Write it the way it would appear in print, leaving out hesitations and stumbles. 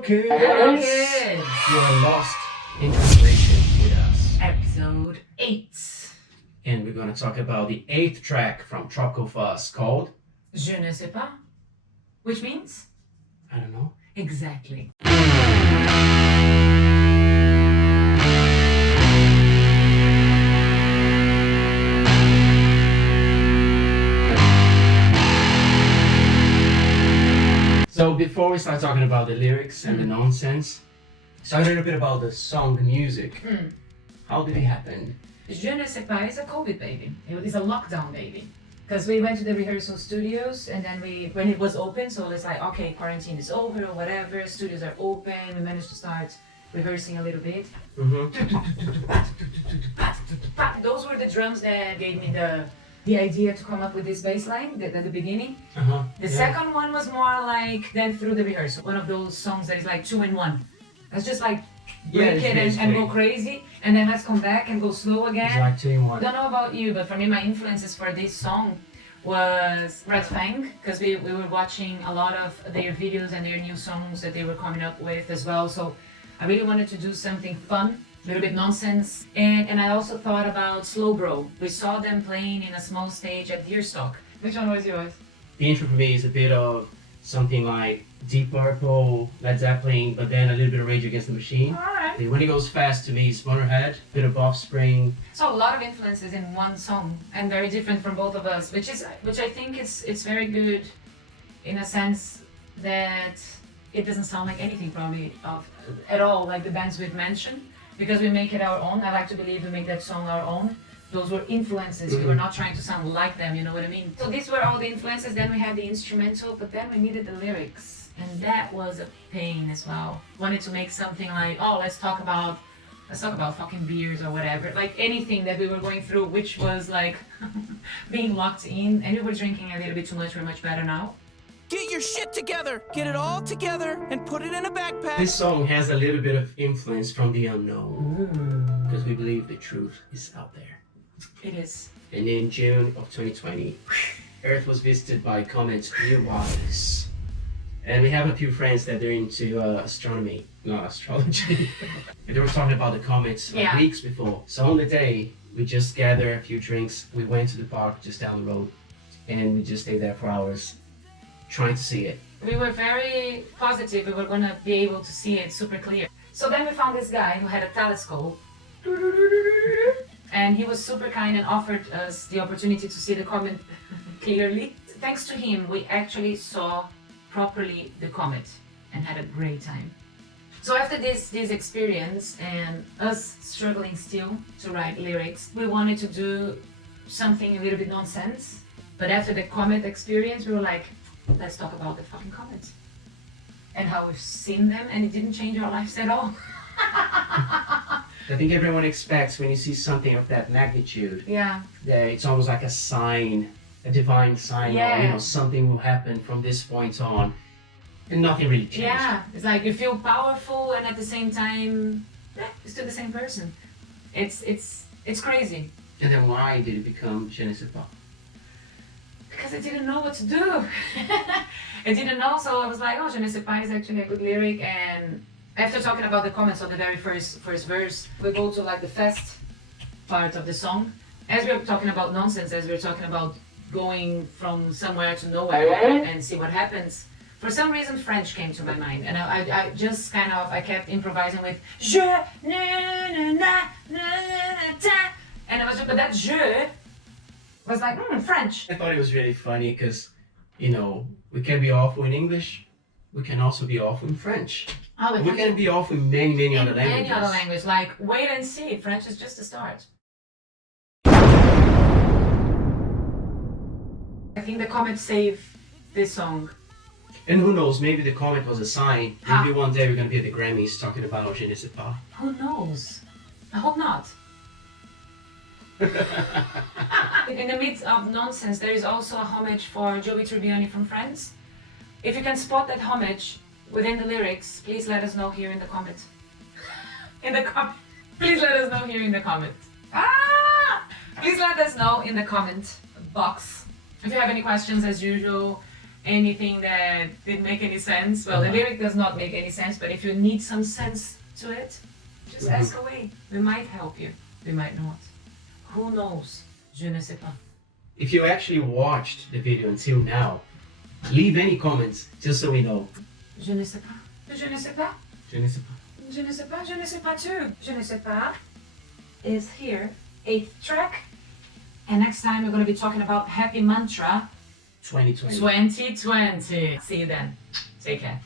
kids! Hello, kids! You are lost in translation with us. Episode 8. And we're going to talk about the 8th track from Tropical Fuzz called Je ne sais pas. Which means? I don't know. Exactly. So before we start talking about the lyrics and the nonsense, talk a little bit about the song, the music. How did it happen? Je ne sais pas is a COVID baby. It is a lockdown baby. Because we went to the rehearsal studios and then when it was open, so it's like, okay, quarantine is over or whatever, studios are open, we managed to start rehearsing a little bit. Those were the drums that gave me the idea to come up with this bass line at the beginning. The second one was more like then through the rehearsal. One of those songs that is like 2 in 1. It's just like break it and go crazy, and then let's come back and go slow again. It's like 2 in 1. I don't know about you, but for me, my influences for this song was Red Fang, because we were watching a lot of their videos and their new songs that they were coming up with as well. So I really wanted to do something fun, a little bit nonsense. And I also thought about Slow Bro. We saw them playing in a small stage at Deerstock. Which one was yours? The intro for me is a bit of something like Deep Purple, Led Zeppelin, but then a little bit of Rage Against the Machine. Alright. When it goes fast to me, it's Motorhead, a bit of Offspring. So a lot of influences in one song, and very different from both of us, which I think it's very good in a sense that it doesn't sound like anything probably at all like the bands we've mentioned, because we make it our own. I like to believe we make that song our own. Those were influences. We were not trying to sound like them, you know what I mean? So these were all the influences. Then we had the instrumental, but then we needed the lyrics, and that was a pain as well. Wanted to make something like, oh, let's talk about fucking beers or whatever, like anything that we were going through, which was like being locked in, and we were drinking a little bit too much. We're much better now. Get your shit together, get it all together, and put it in a backpack. This song has a little bit of influence from the unknown, because we believe the truth is out there. It is. And in June of 2020, Earth was visited by comet Neowise. And we have a few friends that are into astronomy, not astrology. And they were talking about the comets weeks before. So on the day, we just gathered a few drinks. We went to the park just down the road, and we just stayed there for hours trying to see it. We were very positive we were going to be able to see it super clear. So then we found this guy who had a telescope. And he was super kind and offered us the opportunity to see the comet clearly. Thanks to him, we actually saw properly the comet and had a great time. So after this experience and us struggling still to write lyrics, we wanted to do something a little bit nonsense. But after the comet experience, we were like, let's talk about the fucking comets and how we've seen them, and it didn't change our lives at all. I think everyone expects when you see something of that magnitude, that it's almost like a sign, a divine sign, or something will happen from this point on, and nothing really changed. Yeah, it's like you feel powerful, and at the same time, you're still the same person. It's crazy. And then why did it become Je ne sais pas? Because I didn't know what to do. I didn't know, so I was like, oh, Je ne sais pas is actually a good lyric. And after talking about the comments on the very first verse, we go to like the fast part of the song. As we were talking about nonsense, as we were talking about going from somewhere to nowhere and see what happens, for some reason French came to my mind, and I just kind of, I kept improvising with je na na na ta, and I was just, but that je was like French. I thought it was really funny because, you know, we can be awful in English, we can also be awful in French. Oh, we can be awful in many other languages. Any other language, like wait and see. French is just a start. I think the comet saved this song. And who knows, maybe the comet was a sign. Maybe one day we're going to be at the Grammys talking about Je ne sais pas. Who knows? I hope not. In the midst of nonsense, there is also a homage for Joey Tribbiani from Friends. If you can spot that homage within the lyrics, please let us know here in the comments. Please let us know here in the comments. Please let us know in the comment box. If you have any questions, as usual, anything that didn't make any sense. Well, the lyric does not make any sense, but if you need some sense to it, just ask away. We might help you, we might not. Who knows? Je ne sais pas. If you actually watched the video until now, leave any comments just so we know. Je ne sais pas. Je ne sais pas. Je ne sais pas. Je ne sais pas. Je ne sais pas too. Je ne sais pas is here, 8th track. And next time we're going to be talking about Happy Mantra 2020. 2020. See you then. Take care.